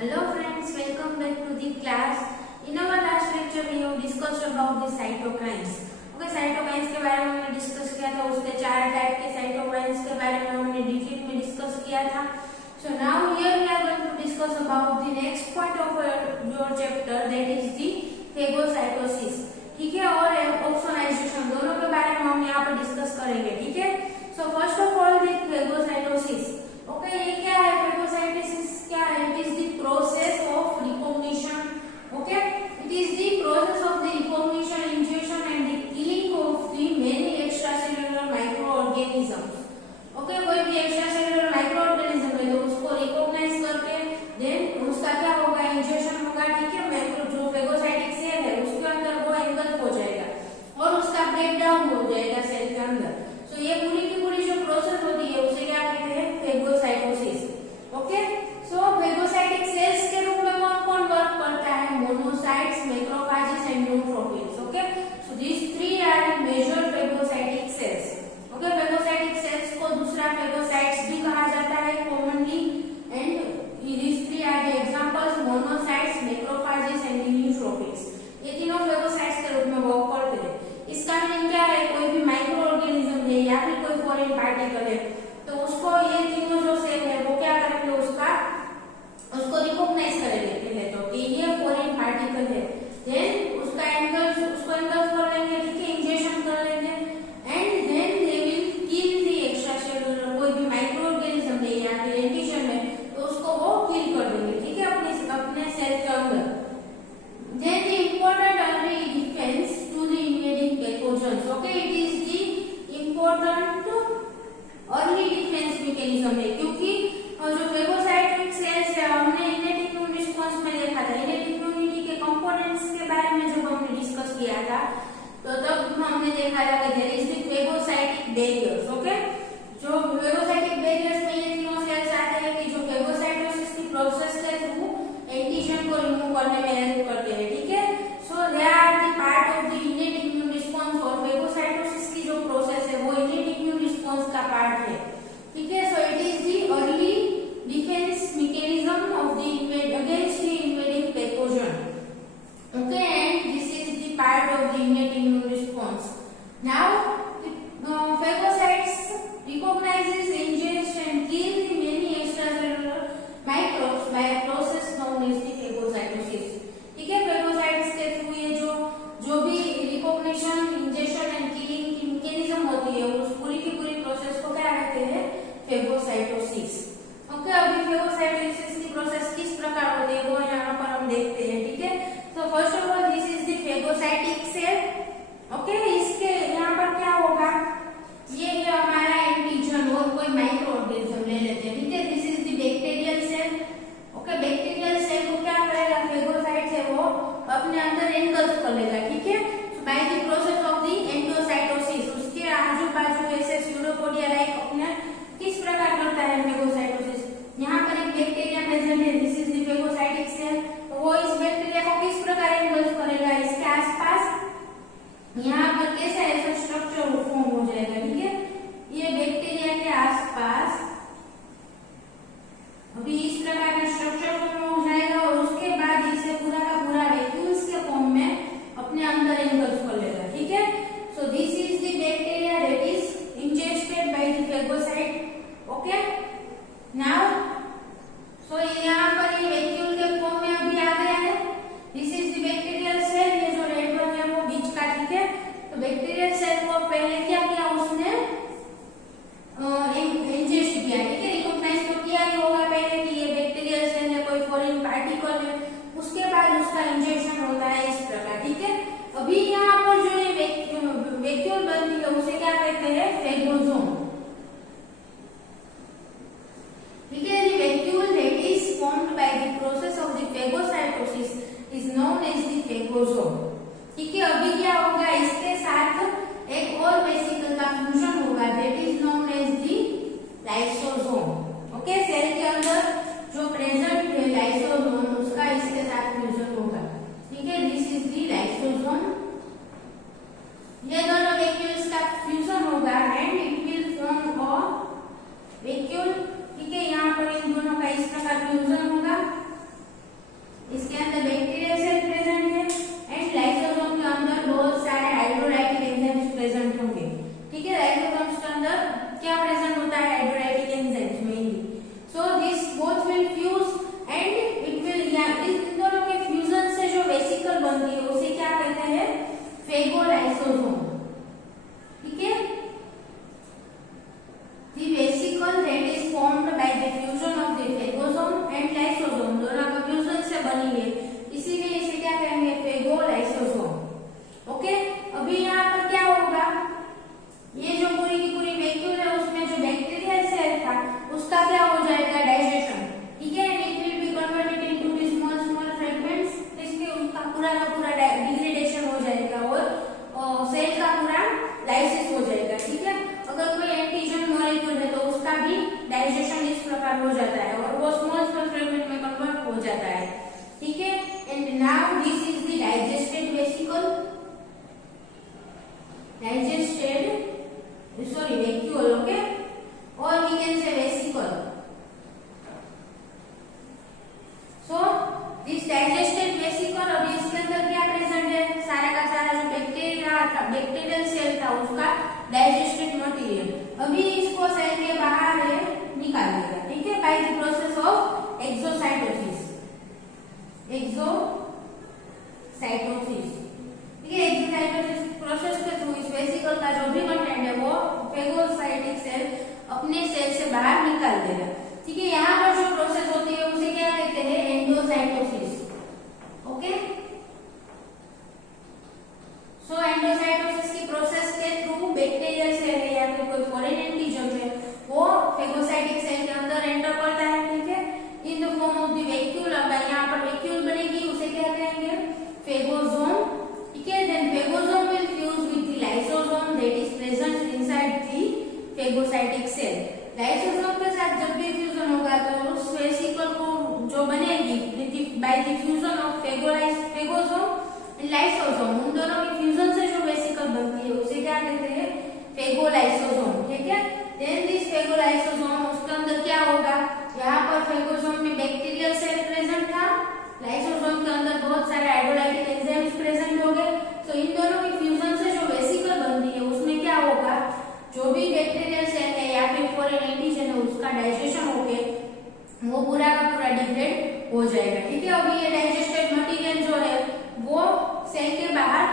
Hello friends, welcome back to the class. In our last lecture we have discussed about the cytokines. Okay, cytokines के बारे में हमने discuss किया था, उसके चार टाइप के cytokines के बारे में हमने डिटेल में डिस्कस किया था. So now here we are going to discuss about the next point of your chapter, that is the phagocytosis. ठीक है, और ऑक्सोनाइजेशन दोनों के बारे में हम यहाँ पर डिस्कस करेंगे. ठीक है, so first of all the phagocytosis. Okay, ये क्या है? phagocytosis क्या है? It is the process of recognition. Okay, it is the process of the recognition, ingestion and the killing of the many extracellular microorganisms. Okay, कोई भी extracellular microorganism है तो उसको recognize करके then उसका क्या होगा? ingestion होगा. ठीक है, मैक्रो जो phagocytic cell है उसके अंदर वो engulf हो जाएगा और उसका breakdown हो जाएगा सेल के अंदर. So ये पूरी की पूरी जो प्रोसेस होती है उसे क्या कहते हैं? phagocytosis. Okay, so phagocytic cells के रूप में कौन कौन वर्क करता है? Monocytes, macrophages and neutrophils. Okay, so these three are the major phagocytic cells. Okay, phagocytic cells को दूसरा phagocytes भी कहा जाता है commonly, and these three are the examples: monocytes, macrophages and neutrophils. ये तीनों phagocytes के रूप में वर्क करते हैं. इसका मीनिंग क्या है? कोई भी माइक्रो ऑर्गेनिज्म है या फिर कोई फॉरेन पार्टिकल है तो उसको ये तीनों जो सेल है वो क्या करेंगे? उसको रिकॉग्नाइज करेंगे पहले तो कि ये फॉरेन पार्टिकल है, देन उसको एंगल्फ कर लेंगे. ठीक है, इंजेक्शन कर लेंगे and then they will kill the extra cellular. कोई भी माइक्रो ऑर्गेनिज्म है या फिर एंटीजन है तो उसको वो किल कर देंगे. ठीक है, अपने सेल के अंदर. Then the important early defence to the invading pathogens. Okay, it is the important early defence mechanism है क्योंकि जो फेगोसाइटिक सेल्स है हमने इनेट इम्यून रिस्पांस में देखा था. इनेट इम्यूनिटी के कंपोनेंट्स के बारे में जब हमने डिस्कस किया था तो तब हमने देखा था कि there is the phagocytic barriers. Okay, जो फेगोसाइटिक बैरियर्स में ये तीनों सेल्स आते हैं कि जो फेगोसाइटोसिस की प्रोसेस के थ्रू एंटीजन को रिमूव करने में हेल्प करते हैं. ठीक है, so they are the part of the innate immune response. और फेगोसाइटोसिस की जो प्रोसेस है वो इनेट इम्यून रिस्पांस का पार्ट है. ठीक है, so it is the early defense mechanism of the against the invading pathogen. Okay, and this is the part of the innate immune response. Now the phagocytes recognizes, ingests and kill the many extracellular microbes by a process known as the phagocytosis. ठीक है, phagocytes के through ये जो भी recognition, injection and killing की mechanism होती है उस पूरी की पूरी प्रोसेस को क्या कहते हैं? phagocytosis. ओके, अभी फेगोसाइटोसिस की प्रोसेस किस प्रकार होती है वो यहाँ पर हम देखते हैं. ठीक है, तो first of all this is the phagocytic cell. Okay, इसके यहाँ पर क्या होगा? ये हमारा एंटीजन और कोई माइक्रो ऑर्गेनिज्म ले लेते हैं. ठीक है, this is the bacterial cell. Okay, bacterial cell को क्या करेगा? फेगोसाइट है वो अपने अंदर एंगल्फ कर लेगा. ठीक है, bye the process of the endocytosis. उसके आजू बाजू ऐसे स्यूडोपोडिया लाइक अपने किस प्रकार करता है फेगोसाइटोसिस? यहाँ पर एक बैक्टीरिया प्रेजेंट है, this is the phagocytic cell. वो इस बैक्टीरिया को किस प्रकार एंगल्फ करेगा? इसके आसपास यहाँ पर कैसा ऐसा स्ट्रक्चर फॉर्म हो जाएगा. ठीक है, ये बैक्टीरिया के आसपास अभी इस प्रकार का स्ट्रक्चर फॉर्म हो जाएगा और उसके बाद इसे पूरा का पूरा वैक्यूल्स के फॉर्म में अपने अंदर एंगल्फ कर लेगा. ठीक है, so this is the bacteria that is ingested by the phagocyte. Okay, now so यहाँ पर ये वैक्यूल के फॉर्म में अभी आ गया है. This is the bacterial cell. ये जो रेड वन है वो बीच का. ठीक है, तो बैक्टीरियल सेल को पहले क्या किया? उसने इंजेस्ट किया. ठीक है, रिकॉग्नाइज तो किया ही होगा पहले कि ये बैक्टीरियल सेल है, कोई फॉरेन पार्टिकल है. उसके बाद उसका इंजेक्शन होता है इस प्रकार. ठीक है, अभी यहाँ पर जो ये वैक्यूल बनती है उसे क्या कहते हैं? फेगोसोम. ठीक है, the vacuole that is formed by the process of the phagocytosis is known as the phagosome. ठीक है, अभी क्या होगा? इसके साथ एक और वेसिकल का फ्यूजन होगा that is known as the lysosome. Okay, cell के अंदर जो प्रेजेंट है लाइसोसोम उसका इसके साथ फ्यूजन होगा. ठीक है, दिस इज द लाइसोसोम. ये दोनों वैक्यूल्स का फ्यूजन होगा and it will form a vacuole. ठीक है, यहाँ पर इन दोनों का इस प्रकार फ्यूजन होगा दिस डाइजेस्टेड वेसिकल, अभी इसके अंदर क्या प्रेजेंट है, सारा का सारा जो बैक्टीरिया था, बैक्टीरियल सेल था, उसका डाइजेस्टेड मटेरियल अभी इसको सेल के बाहर निकाल देगा, ठीक है, bye the process of exocytosis. Exocytosis, ठीक है, एक्सोसाइटोसिस प्रोसेस के थ्रू इस वेसिकल का जो भी कंटेंट है वो फेगोसाइटिक सेल अपने सेल से बाहर निकाल देगा, ठीक है। यहाँ पर जो प्रोसेस होती है उसे क्या कहते हैं, एंडोसाइटोसिस। ओके, सो एंडोसाइटोसिस की प्रोसेस के थ्रू बैक्टीरियल सेल है या फिर कोई फॉरेन एंटीजन है वो फेगोसाइटिक सेल के अंदर एंटर करता है, ठीक है, in the form of the vacuole. अब यहाँ पर वैक्यूल बनेगी, उसे क्या कहेंगे, फेगोसोम, ठीक है। Then phagosome will fuse with the lysosome that is present inside the phagocytic cell. Lysosome के साथ जब भी फ्यूजन होगा तो उस वेसिकल को जो बनेगी by the fusion of phagosome and lysosome, उन दोनों के फ्यूजन से जो वेसिकल बनती है उसे क्या कहते हैं, फेगोलाइसोसोम, ठीक है। देन दिस फेगोलाइसोसोम, उसके अंदर क्या होगा, यहाँ पर फेगोसोम में बैक्टीरियल सेल प्रेजेंट था, लाइसोसोम के अंदर बहुत सारे हाइड्रोलाइटिक एंजाइम्स प्रेजेंट हो गए, तो इन दोनों के फ्यूजन से जो वेसिकल बनती है उसमें क्या होगा, जो भी बैक्टीरियल सेल है या फिर फॉरेन एंटीजन है उसका डाइजेशन होके वो पूरा का पूरा डिग्रेड हो जाएगा, ठीक है। अभी ये डाइजेस्टेड मटेरियल जो है वो सेल के बाहर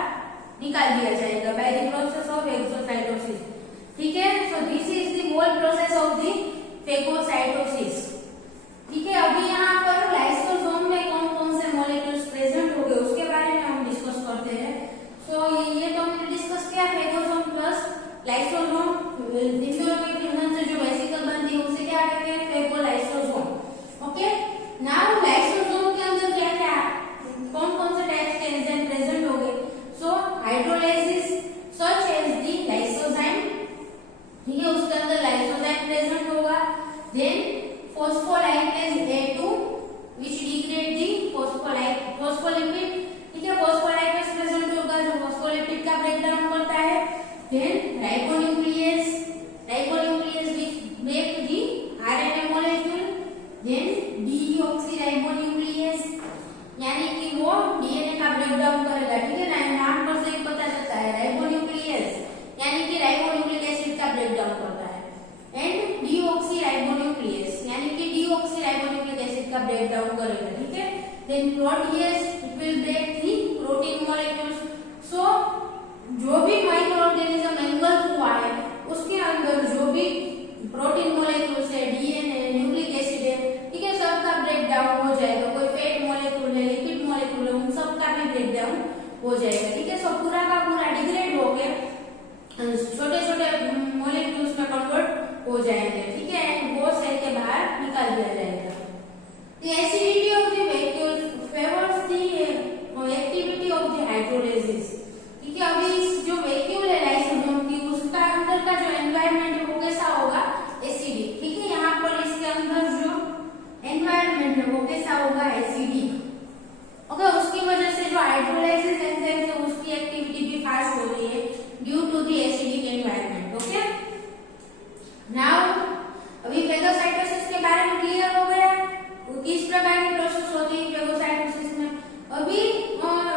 निकाल दिया जाएगा by the process of exocytosis, ठीक है। So this is the whole process of the phagocytosis, ठीक है। अभी यहाँ पर लाइसोसोम में कौन कौन से मॉलिक्यूल्स प्रेजेंट हो गए उसके बारे में हम डिस्कस करते हैं। सो ये तो हमने डिस्कस किया, फेगोसोम प्लस लाइसोसोम, इन दोनों के फ्यूजन से जो वेसिकल बनती है उसे क्या कहते हैं, फेगोलाइसोसोम। ओके, नाउ लाइसोसोम के अंदर क्या क्या कौन कौन से टाइप्स के एंजाइम प्रेजेंट हो गए, so hydrolysis such as the lysozyme, ठीक है, उसके अंदर लाइसोजाइम प्रेजेंट होगा। Then phospholipase A2 which degrade the phospholipid, ठीक है, फॉस्फोलाइपेज प्रेजेंट होगा जो फॉस्फोलिपिड का ब्रेकडाउन करता है। Then ribonuclease which break the RNA molecule. Then deoxyribonuclease यानी कि वो डीएनए का ब्रेकडाउन करेगा, ठीक है ना, नाम पर से ही पता चलता है, राइबोन्यूक्लियस यानी कि राइबोन्यूक्लिक एसिड का ब्रेकडाउन करता है। एंड डीऑक्सीराइबोन्यूक्लियस यानी कि डीऑक्सीराइबोन्यूक्लिक एसिड का ब्रेकडाउन करेगा, ठीक है। Then protease, it will break the protein molecules. So जो भी माइक्रो ऑर्गेनिज्म एंगल्फ हुआ है उसके अंदर जो भी प्रोटीन मॉलिक्यूल्स है, डीएनए, न्यूक्लिक एसिड है, ठीक है, सबका ब्रेकडाउन हो जाएगा। कोई फैट मॉलिक्यूल है, लिपिड मॉलिक्यूल है, उन सबका भी ब्रेकडाउन हो जाएगा, ठीक है। सब पूरा का पूरा डिग्रेड होके छोटे छोटे मॉलिक्यूल्स में कन्वर्ट हो जाएंगे, ठीक है, एंड वो सेल के बाहर निकाल दिया जाएगा। The acidity of the vacuole favors the activity of the hydrolysis, ठीक है। अभी जो वैक्यूल है लाइसोसोम की उसका अंदर का जो एनवायरनमेंट है वो कैसा होगा, एसिडिक, ठीक है। यहाँ पर इसके अंदर जो एनवायरनमेंट है वो कैसा होगा, एसिडिक। ओके, उसकी वजह से जो हाइड्रोलाइसिस एंजाइम है उसकी एक्टिविटी भी फास्ट हो रही है due to the acidic environment. Okay, now अभी फेगोसाइटोसिस के बारे में क्लियर हो गया, किस प्रकार की प्रोसेस होती है फेगोसाइटोसिस में। अभी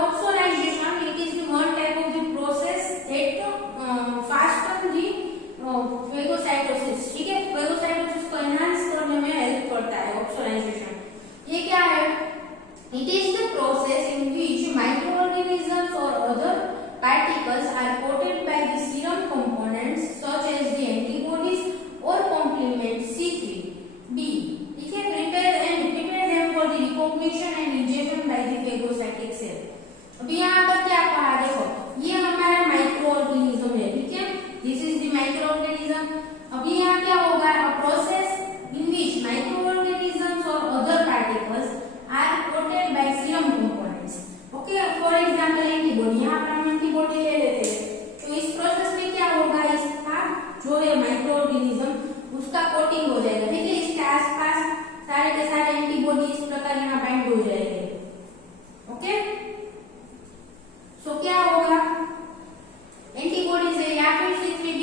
opsonization, it is the one type of the process that fasten the phagocytosis, ठीक है, फेगोसाइटोसिस को एनहांस करने में हेल्प करता है ऑक्सोनाइजेशन। ये क्या है, it is the process in which microorganisms और other particles are coated by the serum components such as the antibodies or complement C3b, ठीक है, prepare them for the recognition and ingestion by the phagocytic cell। अभी यहाँ पर क्या कहा, देखो ये हमारा माइक्रो ऑर्गेनिज्म है, ठीक है, this is the micro organism. अभी यहाँ क्या होगा, a process in which microorganisms or other particles are coated by serum components। Okay, for example antibody, यहाँ पर हम एंटीबॉडी ले लेते हैं, तो इस प्रोसेस में क्या होगा, इसका जो है माइक्रो ऑर्गेनिज्म उसका कोटिंग हो जाएगा, ठीक है, इसके आसपास सारे के सारे एंटीबॉडी इस प्रकार यहाँ बाइंड हो जाएंगे। ओके, सो क्या होगा, एंटीबॉडीज है या फिर C3b।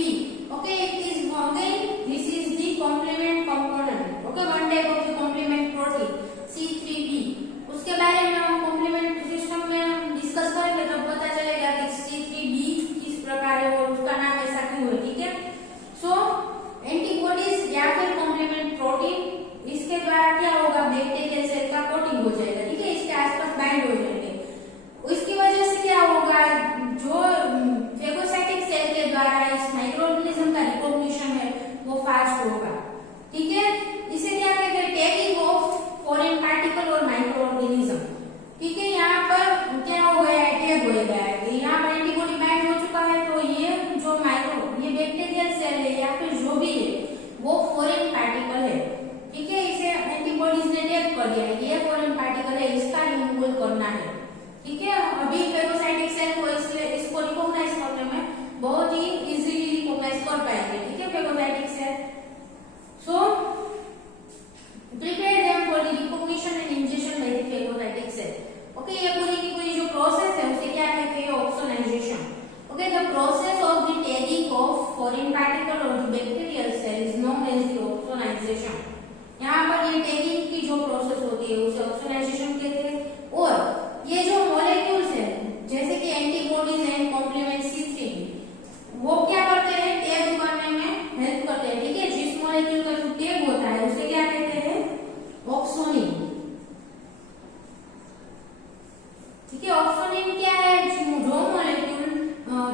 Okay, it is again this is हो जाएगा, ठीक है, इसके आसपास बाइंड हो जाएंगे। उसकी वजह से क्या होगा, जो फेगोसाइटिक सेल के द्वारा इस माइक्रो ऑर्गेनिज्म का रिकॉग्निशन है वो फास्ट होगा, ठीक है। इसे क्या कहते हैं, टैगिंग ऑफ फॉरेन पार्टिकल और माइक्रो ऑर्गेनिज्म, ठीक है। यहाँ पर क्या हो गया है, टैग हो गया है, यहाँ पर एंटीबॉडी बाइंड हो चुका है, तो ये जो ये बैक्टीरियल सेल है या फिर जो भी है वो फॉरेन पार्टिकल है, ठीक है। इसे एंटीबॉडीज ने टैग कर दिया है, ये फॉरेन पार्टिकल है, इसका रिमूवल करना है, ठीक है। अभी फेगोसाइटिक सेल को इसको रिकॉग्नाइज करने में बहुत ही इजीली रिकॉग्नाइज कर पाएंगे, ठीक है, phagocytic cell. So prepare them for the recognition and injection by the phagocytic cell. Okay, ये पूरी की पूरी जो प्रोसेस है उसे क्या कहते हैं, opsonization. Okay, the process of the tagging of foreign particle on the bacterial cell is known as the opsonization. यहाँ पर ये टैगिंग की जो प्रोसेस होती है उसे ऑक्सोनाइजेशन कहते हैं। और ये जो मॉलिक्यूल्स है जैसे कि एंटीबॉडीज एंड कॉम्प्लीमेंट C3 वो क्या करते हैं, टैग करने में हेल्प करते हैं, ठीक है। जिस मॉलिक्यूल का जो टैग होता है उसे क्या कहते हैं, ऑक्सोनिन, ठीक है। ऑक्सोनिन क्या है, जो मॉलिक्यूल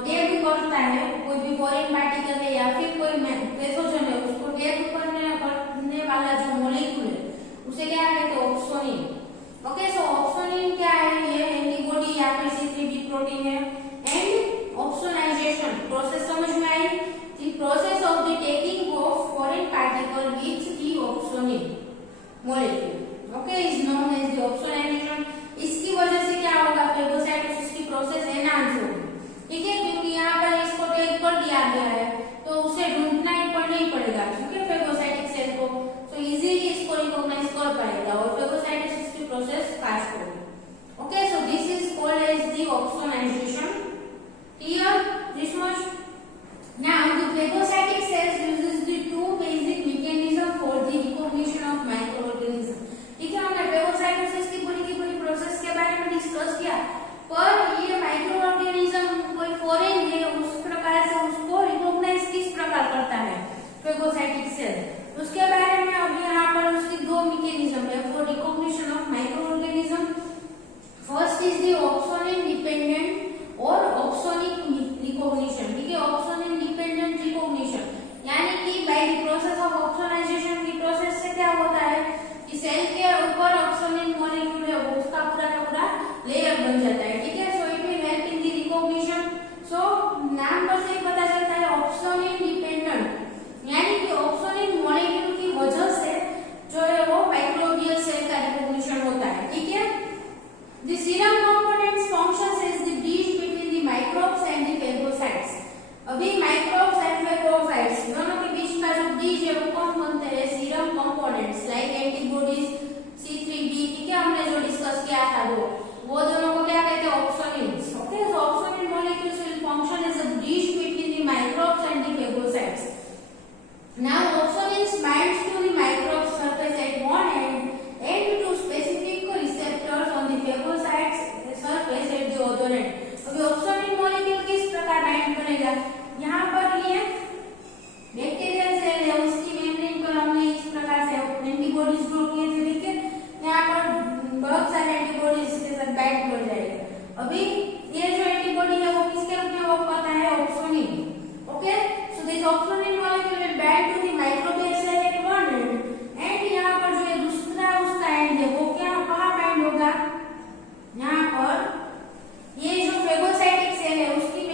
टैग करता है कोई भी फॉरेन पार्टिकल है या फिर कोई पैथोजन है, उसको टैग करने वाला जो मॉलिक्यूल है उसे क्या कहते हैं, ऑक्सोनिन। ओके, सो ऑक्सोनिन क्या है, ये एंटीबॉडी या फिर C3b प्रोटीन है। एंड ऑक्सोनाइजेशन प्रोसेस समझ में आई, the process of the taking of foreign particle with the opsonin molecule, okay, is known as the opsonization. इसकी वजह से क्या होगा, फेगोसाइटोसिस की प्रोसेस एनहांस होगी, ठीक है, क्योंकि यहाँ पर इसको टैग कर दिया गया है तो उसे ढूंढना ही पड़ेगा, ठीक है, फेगोसाइटिक सेल को, तो इजीली इसको रिकॉग्नाइज कर पाएगा और फेगोसाइटोसिस की प्रोसेस फास्ट होगी। Okay, so this is called as the opsonization. Clear this much? Now the phagocytic cells uses the two basic mechanism for the recognition of micro organism, ठीक है। हमने phagocytosis की पूरी प्रोसेस के बारे में डिस्कस किया, पर ये माइक्रो ऑर्गेनिज्म कोई फॉरेन है उस प्रकार से उसको रिकॉग्नाइज किस प्रकार करता है फेगोसाइटिक सेल, उसके बारे में अब यहाँ पर उसकी दो मैकेनिज्म है for recognition of micro organism. First is the opsonin dependent और ऑक्सोनिक रिकॉग्निशन, ठीक है। ऑक्सोनिन डिपेंडेंट रिकॉग्निशन यानी कि बाय द प्रोसेस ऑफ ऑक्सोनाइजेशन की प्रोसेस से क्या होता है कि सेल के ऊपर ऑक्सोनिन मॉलिक्यूल है वो उसका पूरा का पूरा लेयर बन जाता है, ठीक है। So it will help in the recognition. So नाम पर से पता चलता है ऑक्सोनिन डिपेंडेंट, यानी कि ऑक्सोनिन मॉलिक्यूल की वजह से जो है वो माइक्रोबियल सेल का रिकॉग्निशन होता है, ठीक है। The serum components functions as the bridge between the microbes and the phagocytes. अभी माइक्रोब्स एंड फेगोसाइट्स दोनों के बीच का जो ब्रिज है वो कौन बनते हैं, serum components like antibodies C3b, ठीक है, हमने जो डिस्कस किया था वो दोनों को क्या कहते हैं, opsonins. Okay, so opsonin molecules will function as a bridge between the microbes and the phagocytes. Now oxonins binds to the microbe surface at one end and to specific receptors on the phagocytes surface at the other end. अभी ऑक्सोनिन molecule किस प्रकार bind करेगा, यहाँ पर ये bacterial cell है उसकी membrane पर हमने इस प्रकार से एंटीबॉडीज ड्रॉ किए थे, ठीक है। यहाँ पर बहुत सारे एंटीबॉडीज के साथ बाइंड कर जाएगा। अभी ये जो एंटीबॉडी है वो किसके रूप में वर्क करता है, opsonin. Okay, so this opsonin molecule will bind to the microbial cell at one end, and यहाँ पर जो ये दूसरा उसका एंड है वो क्या कहाँ बाइंड होगा, यहाँ पर ये जो फेगोसाइटिक सेल है उसकी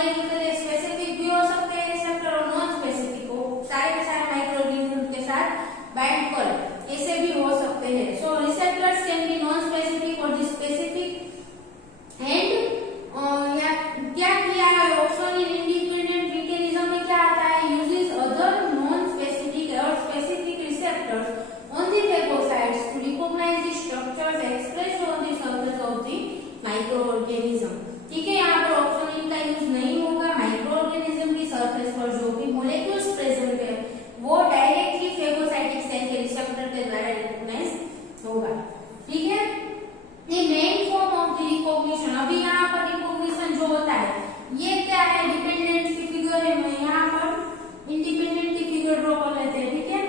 मॉलिक्यूल के स्पेसिफिक भी हो सकते हैं रिसेप्टर और नॉन स्पेसिफिक हो, सारे के सारे माइक्रो ऑर्गेनिज्म के साथ बाइंड कर ऐसे भी हो सकते हैं। So receptors can be non specific और स्पेसिफिक एंड या क्या किया है ऑप्शन इन इंडिपेंडेंट मीकेनिज्म में क्या आता है, यूजेस अदर नॉन स्पेसिफिक और specific receptors on the phagocytes to recognise the structures expressed on the surface of the micro organism. ठीक है, यहाँ पर ऑप्शन इन का यूज नहीं होगा। माइक्रो ऑर्गेनिज्म की सरफेस पर जो भी मॉलिक्यूल्स प्रेजेंट है वो डायरेक्टली फेगोसाइटिक सेल के रिसेप्टर के द्वारा रिकॉग्नाइज होगा। ठीक है, ये main form of the recognition. अभी यहाँ पर रिकॉग्निशन जो होता है ये क्या है, डिपेंडेंट की फिगर है, मैं यहाँ पर इंडिपेंडेंट की फिगर ड्रॉ कर लेते हैं। ठीक है,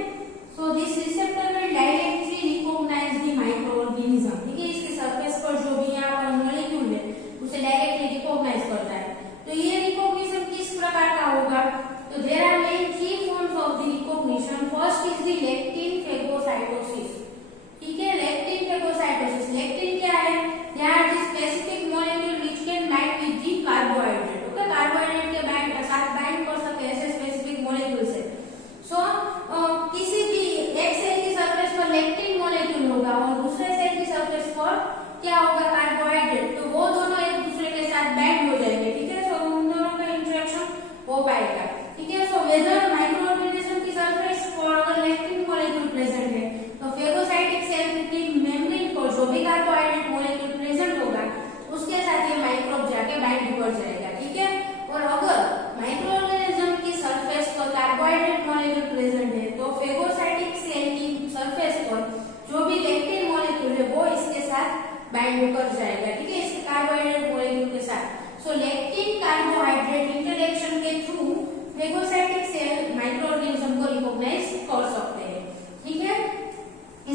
so this receptor will directly recognise the micro organism. ठीक है, इसकी सरफेस पर जो भी यहाँ पर मॉलिक्यूल है उसे डायरेक्टली रिकॉग्नाइज करता है। तो ये रिकॉग्निशन किस प्रकार का होगा, तो there are main three forms of the recognition. First is the lectin phagocytosis. ठीक है, लेक्टिन फेगोसाइटोसिस, लेक्टिन क्या है, they are the specific molecule which can bind with the carbohydrate. Okay, carbohydrate के साथ बाइंड कर सकते हैं ऐसे स्पेसिफिक मॉलिक्यूल्स है। सो किसी भी एक सेल की सरफेस पर लेक्टिन मॉलिक्यूल होगा और दूसरे सेल की सरफेस पर क्या होगा, कार्बोहाइड्रेट, तो वो दोनों एक दूसरे के साथ बाइंड हो जाएंगे। ठीक है, सो उन दोनों का इंटरेक्शन हो पाएगा। ठीक है, सो वेदर माइक्रो ऑर्गेनिज्म की सरफेस पर अगर लेक्टिन मॉलिक्यूल प्रेजेंट है तो फेगोसाइटिक सेल की मेम्ब्रेन पर जो भी कार्बोहाइड्रेट मॉलिक्यूल प्रेजेंट होगा उसके साथ ये माइक्रोब जाके बाइंड कर जाएगा। ठीक है, और अगर माइक्रो ऑर्गेनिज्म की सरफेस पर कार्बोहाइड्रेट मॉलिक्यूल प्रेजेंट है तो फेगोसाइटिक सेल की सरफेस पर जो भी लेक्टिन मॉलिक्यूल है वो इसके साथ बाइंड कर जाएगा। ठीक है, इसके कार्बोहाइड्रेट मॉलिक्यूल के साथ। सो लेक्टिन कार्बोहाइड्रेट इंटरेक्शन के through phagocytic cell micro organism को रिकॉग्नाइज कर सकते हैं। ठीक है,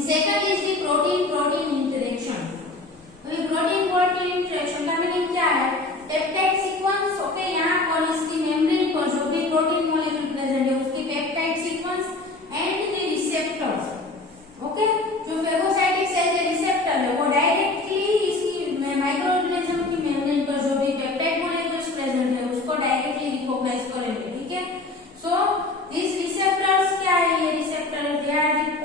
second is the protein protein interaction. अभी प्रोटीन प्रोटीन इंटरेक्शन का मीनिंग क्या है, पेप्टाइड सीक्वेंस। ओके, यहाँ पर इसकी मेम्ब्रेन पर जो भी प्रोटीन मॉलिक्यूल प्रेजेंट है उसकी peptide sequence and the receptors. Okay, जो फेगोसाइटिक सेल के रिसेप्टर है वो डायरेक्टली इसकी माइक्रो ऑर्गेनिज्म की मेम्ब्रेन पर जो भी पेप्टाइड मॉलिक्यूल्स प्रेजेंट है उसको डायरेक्टली रिकॉग्नाइज करेंगे। ठीक है, सो दिस रिसेप्टर्स क्या है, ये receptor they are the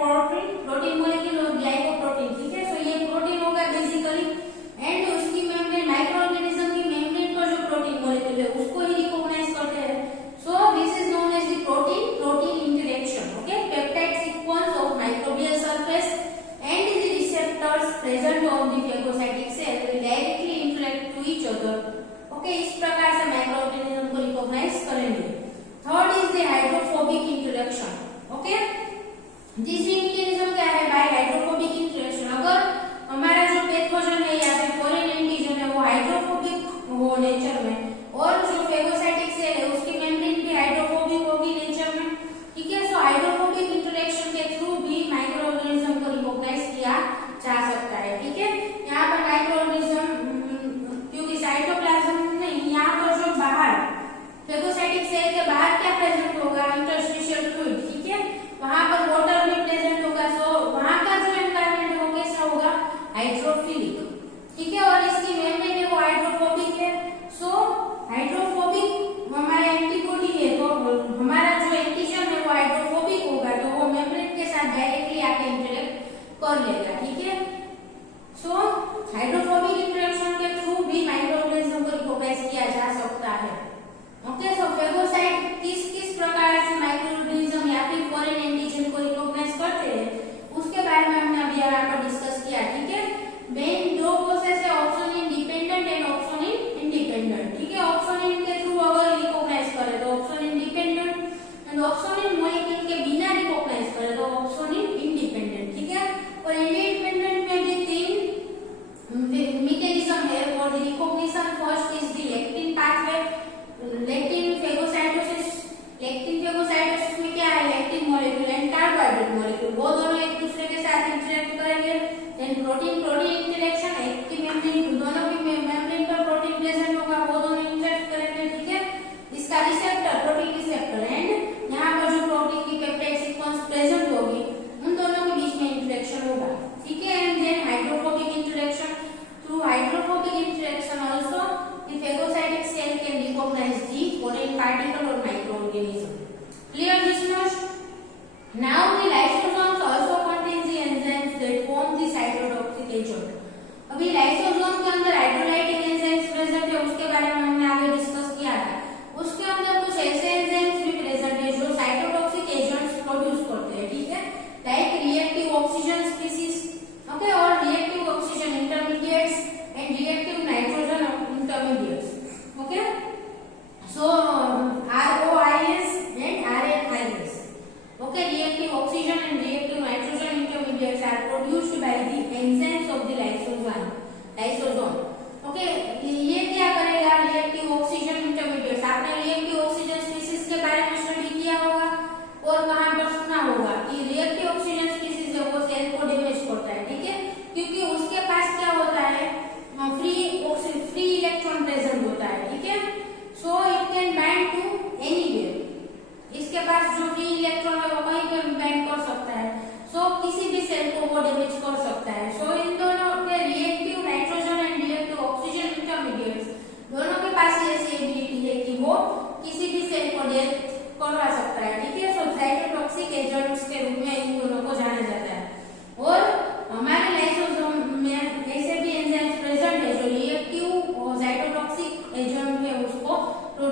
protein molecule और ग्लाइकोप्रोटीन। ठीक है, सो ये प्रोटीन होगा बेसिकली एंड उसकी मेम्ब्रेन माइक्रो ऑर्गेनिज्म की मेम्ब्रेन पर जो प्रोटीन मॉलिक्यूल है उसको ही रिकॉग्नाइज करते हैं। So this is known as the protein protein interaction. Okay, peptide sequence of microbial surface and the receptors present on the phagocytic cell will directly interact to each other. Okay, इस प्रकार से micro organism को recognise करेंगे। Third is the hydrophobic interaction. Okay, this interaction क्या है, bye hydrophobic interaction. अगर हमारा जो पैथोजन है या फिर फॉरेन एंटीजन है वो हाइड्रोफोबिक हो नेचर में और जो फेगोसाइटिक सेल है उसकी मेम्ब्रेन भी हाइड्रोफोबिक होगी नेचर में। ठीक है, सो हाइड्रोफोबिक इंटरेक्शन के थ्रू भी माइक्रो ऑर्गेनिज्म को रिकॉग्नाइज किया जा सकता है। ठीक है, यहाँ पर माइक्रो ऑर्गेनिज्म क्योंकि साइटोप्लाज्म नहीं, यहाँ पर जो बाहर फेगोसाइटिक सेल के बाहर क्या प्रेजेंट होगा, इंटरस्टिशियल फ्लूइड। ठीक है, वहां पर वाटर भी प्रेजेंट होगा। सो वहां का जो एनवायरनमेंट है वो कैसा होगा, हाइड्रोफिलिक। ठीक है, और इसकी मेम्ब्रेन है वो हाइड्रोफोबिक है। सो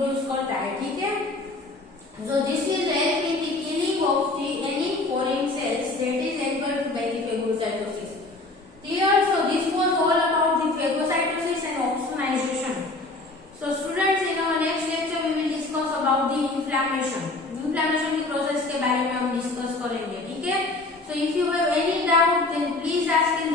प्रोड्यूस करता है, ठीक है। So this will help in the killing of the any foreign cells that is entered by the phagocytosis. Clear? So this was all about the phagocytosis and opsonization. So students, in our next lecture we will discuss about the inflammation. Inflammation की process के बारे में हम discuss करेंगे, ठीक है। So if you have any doubt then please ask in